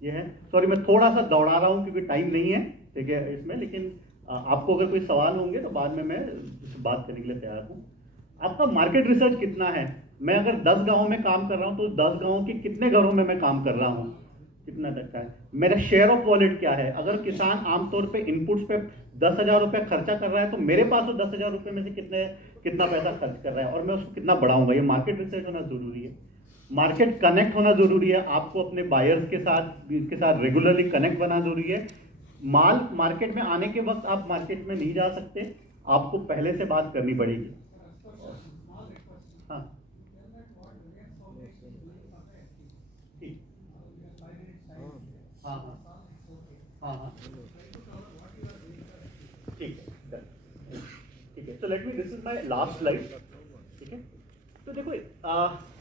ये है। सॉरी मैं थोड़ा सा दौड़ा रहा हूँ क्योंकि टाइम नहीं है, ठीक है इसमें, लेकिन आपको अगर कोई सवाल होंगे तो बाद में मैं बात करने के लिए तैयार हूँ। आपका मार्केट रिसर्च कितना है, मैं अगर 10 गाँव में काम कर रहा हूँ तो 10 गाँव के कितने घरों में मैं काम कर रहा हूँ, कितना लगता है, मेरा शेयर ऑफ वॉलेट क्या है। अगर किसान आमतौर पे इनपुट्स पे 10,000 रुपये खर्चा कर रहा है तो मेरे पास तो 10,000 रुपये में से कितना पैसा खर्च कर रहा है और मैं उसको कितना बढ़ाऊंगा, ये मार्केट रिसर्च होना जरूरी है। मार्केट कनेक्ट होना जरूरी है, आपको अपने बायर्स के साथ रेगुलरली कनेक्ट बनाना जरूरी है। माल मार्केट में आने के वक्त आप मार्केट में नहीं जा सकते, आपको पहले से बात करनी पड़ेगी। हाँ ठीक, हाँ हाँ हाँ हाँ ठीक है, ठीक है। So let me, this is my last slide, ठीक है। तो देखो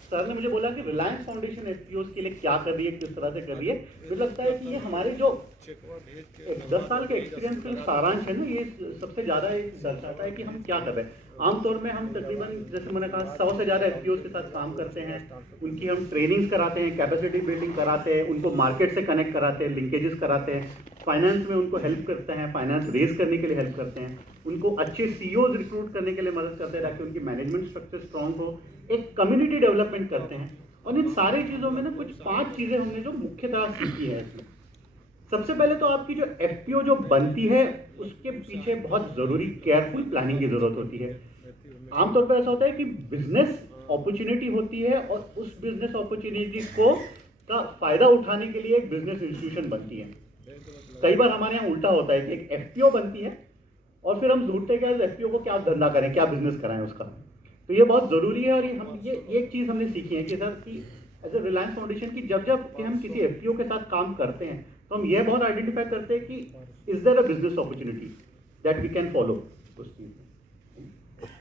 सर ने मुझे बोला कि रिलायंस फाउंडेशन एफपीओज के लिए क्या कर रही है, किस तरह से कर रही है। मुझे लगता है कि ये हमारे जो 10 साल के एक्सपीरियंस का सारांश है ना, ये सबसे ज़्यादा दर्शाता है कि हम क्या कर रहे हैं। आमतौर में हम तकरीबन, जैसे मैंने कहा, 100 से ज़्यादा एफपीओज के साथ काम करते हैं, उनकी हम ट्रेनिंग्स कराते हैं, कैपेसिटी बिल्डिंग कराते हैं, उनको मार्केट से कनेक्ट कराते हैं, लिंकेजेस कराते हैं, फाइनेंस में उनको हेल्प करते हैं, फाइनेंस रेज करने के लिए हेल्प करते हैं, उनको अच्छे सीईओज रिक्रूट करने के लिए मदद करते हैं ताकि उनकी मैनेजमेंट स्ट्रक्चर स्ट्रॉन्ग हो, एक कम्युनिटी डेवलपमेंट करते हैं। और इन सारी चीज़ों में ना कुछ 5 चीज़ें हमने जो मुख्यतः सीखी है इसमें। सबसे पहले तो आपकी जो एफपीओ जो बनती है उसके पीछे बहुत ज़रूरी केयरफुल प्लानिंग की ज़रूरत होती है। आमतौर पर ऐसा होता है कि बिजनेस अपॉर्चुनिटी होती है और उस बिजनेस अपॉर्चुनिटी को का फायदा उठाने के लिए एक बिजनेस इंस्टीट्यूशन बनती है। कई बार हमारे यहाँ उल्टा होता है कि एक एफपीओ बनती है और फिर हम ढूंढते हैं कि एफपीओ को क्या धंधा करें, क्या बिजनेस कराएं उसका। तो ये बहुत ज़रूरी है। और ये एक चीज़ हमने सीखी है कि सर कि एज ए रिलायंस फाउंडेशन की जब कि हम किसी एफपीओ के साथ काम करते हैं तो हम ये बहुत आइडेंटिफाई करते हैं कि is there a business opportunity that we can follow उस चीज़ में।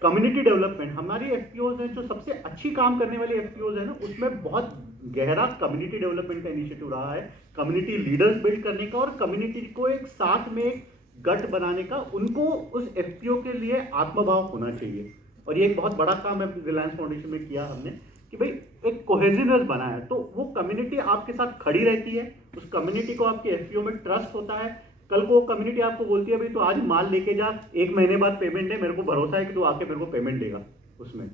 कम्युनिटी डेवलपमेंट, हमारी एफपीओज हैं जो सबसे अच्छी काम करने वाली एफपीओज है ना, उसमें बहुत गहरा कम्युनिटी डेवलपमेंट का इनिशिएटिव रहा है, कम्युनिटी लीडर्स बिल्ड करने का और कम्युनिटी को एक साथ में गट बनाने का। उनको उस एफपीओ के लिए आत्मभाव होना चाहिए और ये एक बहुत बड़ा काम है रिलायंस फाउंडेशन में किया हमने कि भाई एक कोहेजिवनेस बना है, तो वो कम्युनिटी आपके साथ खड़ी रहती है, उस कम्युनिटी को आपके एफपीओ में ट्रस्ट होता है। कल को कम्युनिटी आपको बोलती है भाई तो आज माल लेके जा, 1 महीने बाद पेमेंट है, मेरे को भरोसा है कि तू आके मेरे को पेमेंट देगा। उसमें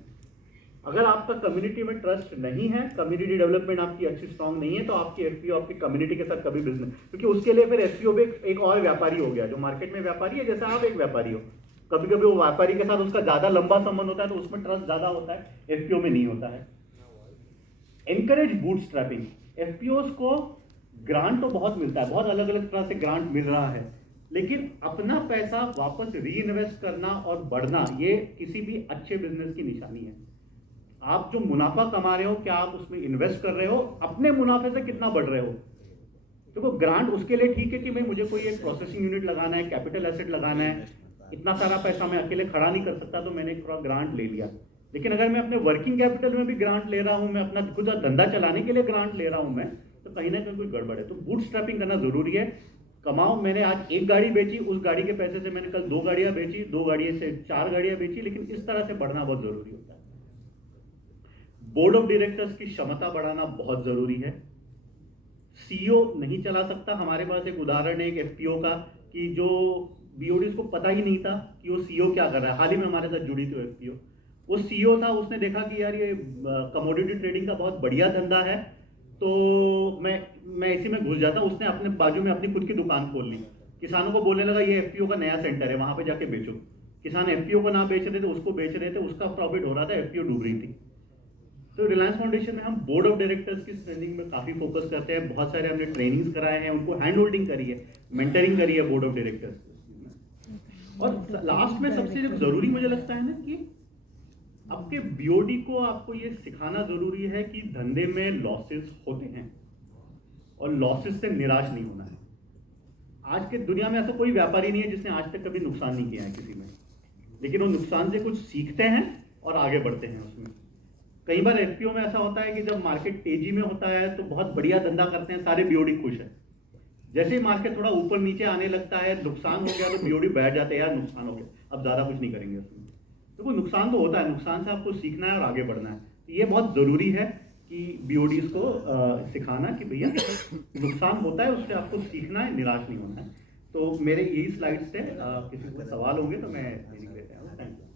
अगर आपका कम्युनिटी में ट्रस्ट नहीं है, कम्युनिटी डेवलपमेंट आपकी अच्छी स्ट्रांग नहीं है, तो आपकी एफपीओ आपकी कम्युनिटी के साथ कभी बिजनेस, क्योंकि उसके लिए फिर एफपीओ भी एक और व्यापारी हो गया, जो मार्केट में व्यापारी है जैसे आप एक व्यापारी हो। कभी कभी वो व्यापारी के साथ उसका ज्यादा लंबा संबंध होता है तो उसमें ट्रस्ट ज्यादा होता है, एफपीओ में नहीं होता है। एनकरेज बूटस्ट्रैपिंग, एफपीओज को ग्रांट तो बहुत मिलता है, बहुत अलग अलग तरह से ग्रांट मिल रहा है, लेकिन अपना पैसा वापस री इन्वेस्ट करना और बढ़ना, ये किसी भी अच्छे बिजनेस की निशानी है। आप जो मुनाफा कमा रहे हो, क्या आप उसमें इन्वेस्ट कर रहे हो, अपने मुनाफे से कितना बढ़ रहे हो। देखो ग्रांट उसके लिए ठीक है कि भाई मुझे कोई एक प्रोसेसिंग यूनिट लगाना है, कैपिटल एसेट लगाना है, इतना सारा पैसा मैं अकेले खड़ा नहीं कर सकता, तो मैंने थोड़ा ग्रांट ले लिया। लेकिन अगर मैं अपने वर्किंग कैपिटल में भी ग्रांट ले रहा हूं, मैं अपना खुद का धंधा चलाने के लिए ग्रांट ले रहा हूं मैं, तो कहीं ना कहीं कोई गड़बड़ है। तो बूटस्ट्रैपिंग करना जरूरी है। कमाओ, मैंने आज 1 गाड़ी बेची, उस गाड़ी के पैसे से मैंने कल 2 गाड़ियां बेची, 2 गाड़ियों से 4 गाड़ियां बेची, लेकिन इस तरह से बढ़ना बहुत जरूरी होता है। बोर्ड ऑफ डायरेक्टर्स की क्षमता बढ़ाना बहुत जरूरी है। सीईओ नहीं चला सकता। हमारे पास एक उदाहरण है एक एफपीओ का कि जो बीओडीज को पता ही नहीं था कि वो सीईओ क्या कर रहा है। हाल ही में हमारे साथ जुड़ी थी वो एफपीओ। वो सीईओ था, उसने देखा कि यार ये कमोडिटी ट्रेडिंग का बहुत बढ़िया धंधा है, तो मैं इसी में घुस जाता हूँ। उसने अपने बाजू में अपनी खुद की दुकान खोल ली, किसानों को बोलने लगा ये एफपीओ का नया सेंटर है, वहां पे जाके बेचो। किसान एफपीओ को ना बेच रहे थे, उसको बेच रहे थे, उसका प्रॉफिट हो रहा था, एफपीओ डूब रही थी। तो रिलायंस फाउंडेशन में हम बोर्ड ऑफ डायरेक्टर्स की ट्रेनिंग में काफी फोकस करते हैं। बहुत सारे हमने ट्रेनिंग्स कराए हैं, उनको हैंड होल्डिंग करी है, मेंटरिंग करी है बोर्ड ऑफ डायरेक्टर्स। और लास्ट में सबसे जरूरी मुझे लगता है ना कि आपके बीओडी को आपको ये सिखाना जरूरी है कि धंधे में लॉसेस होते हैं और लॉसेस से निराश नहीं होना है। आज के दुनिया में ऐसा कोई व्यापारी नहीं है जिसने आज तक कभी नुकसान नहीं किया है किसी में, लेकिन वो नुकसान से कुछ सीखते हैं और आगे बढ़ते हैं उसमें। कई बार एफपीओ में ऐसा होता है कि जब मार्केट तेजी में होता है तो बहुत बढ़िया धंधा करते हैं, सारे बीओडी खुश है। जैसे ही मार्केट थोड़ा ऊपर नीचे आने लगता है, नुकसान हो गया तो बीओडी बैठ जाते हैं, यार नुकसान हो गया, अब ज्यादा कुछ नहीं करेंगे उसमें। तो वो नुकसान तो होता है, नुकसान से आपको सीखना है और आगे बढ़ना है। तो ये बहुत जरूरी है कि बीओडीज को सिखाना कि भैया नुकसान होता है, उससे आपको सीखना है, निराश नहीं होना है। तो मेरे यही स्लाइड्स थे। किसी को सवाल होंगे तो मैं देने के लिए तैयार हूँ। Thank you.